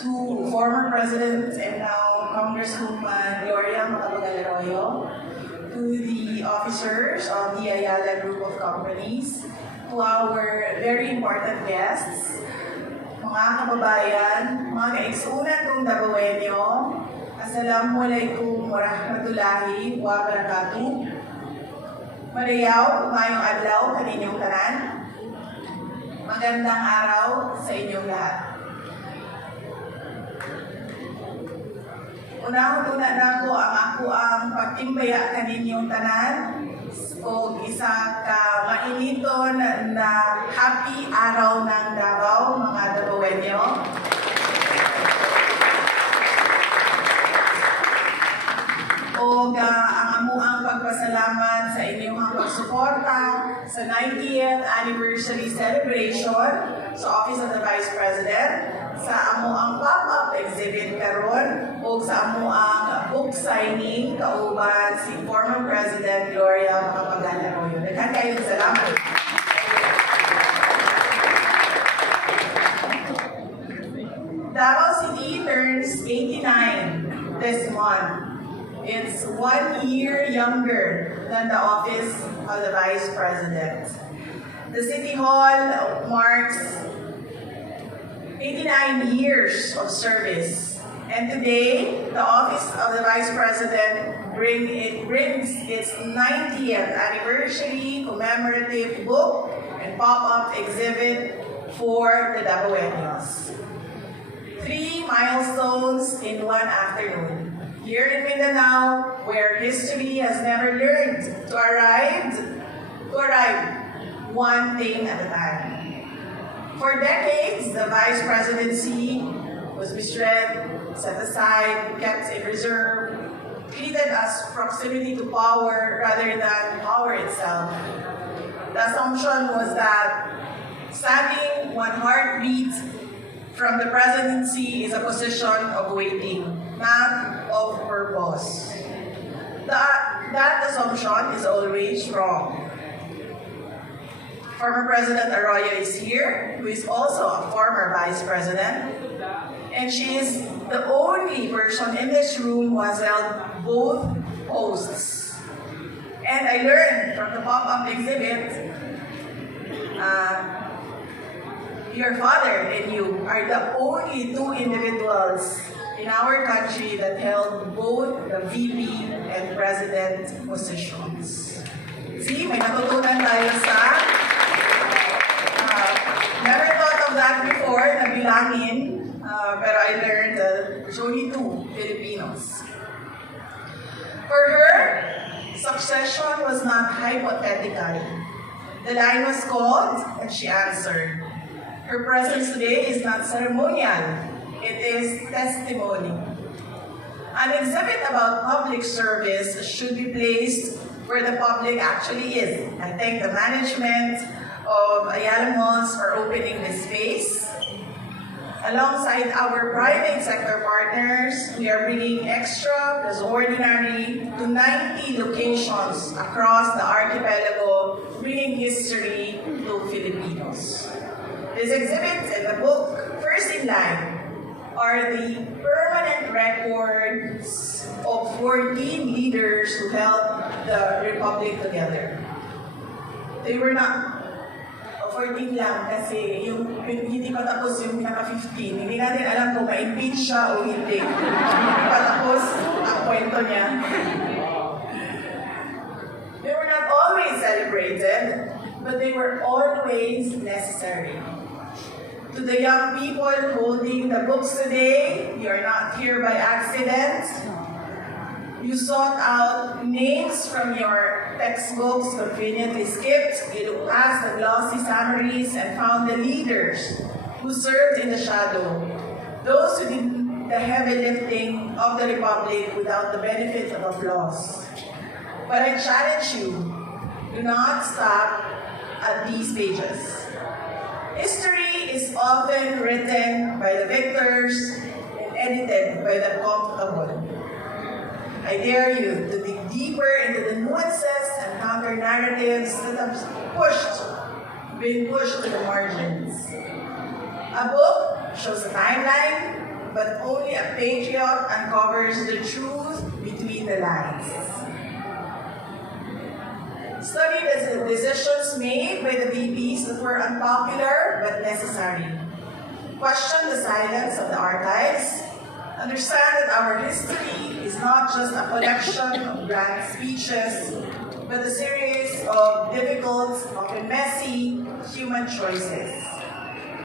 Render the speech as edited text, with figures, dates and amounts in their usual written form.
to former President and now Congresswoman Gloria Macapagal-Arroyo, to the officers of the Ayala Group of Companies, to our very important guests, mga kababayan, mga kaigsunan kong Dabawenyo, Assalamualaikum warahmatullahi wabarakatuh. Marayaw, umayong adlaw kaninyong tanan. Magandang araw sa inyong lahat. Una-una na ko ang pagtimbaya kaninyong tanan o isa ka mainiton na happy araw ng Davao, mga Dabawenyo. O ang amuang pagpasalamat sa inyong pagsuporta sa 90th anniversary celebration sa Office of the Vice President, sa amuang pop-up exhibit karon o sa amuang book signing kauban si former President Gloria Macapagal-Arroyo. Daghan kayong salamat. Davao City turns 89 this month. It's 1 year younger than the Office of the Vice President. The City Hall marks 89 years of service. And today, the Office of the Vice President brings its 90th anniversary commemorative book and pop-up exhibit for the Davaoenos. 3 milestones in one afternoon. Here in Mindanao, where history has never learned to arrive one thing at a time. For decades, the Vice Presidency was misread, set aside, kept in reserve, treated as proximity to power rather than power itself. The assumption was that standing one heartbeat from the presidency is a position of waiting, not of purpose. That assumption is always wrong. Former President Arroyo is here, who is also a former Vice President, and she is the only person in this room who has held both posts. And I learned from the pop-up exhibit, your father and you are the only 2 individuals in our country that held both the VP and President positions. See, may natutunan tayo sa never thought of that before, nabilangin, pero I learned that there's only 2 Filipinos. For her, succession was not hypothetical. The line was called and she answered. Her presence today is not ceremonial, it is testimony. An exhibit about public service should be placed where the public actually is. I thank the management of Ayala Malls for opening this space. Alongside our private sector partners, we are bringing extra plus ordinary to 90 locations across the archipelago, bringing history to Filipinos. These exhibits and the book, first in line, are the permanent records of 14 leaders who held the Republic together. They were not 14 lang kasi yung hindi pa tapos yung pinaka-15. Hindi natin alam kung ma-impeach siya o hindi. Hindi pa tapos ang kwento niya. They were not always celebrated, but they were always necessary. To the young people holding the books today, you are not here by accident. You sought out names from your textbooks, conveniently skipped. You looked past the glossy summaries and found the leaders who served in the shadow. Those who did the heavy lifting of the Republic without the benefit of applause. But I challenge you, do not stop at these pages. History is often written by the victors and edited by the comfortable. I dare you to dig deeper into the nuances and counter-narratives that have been pushed to the margins. A book shows a timeline, but only a patriot uncovers the truth between the lines. Study the decisions made by the VPs that were unpopular but necessary. Question the silence of the archives. Understand that our history is not just a collection of grand speeches, but a series of difficult, often messy, human choices.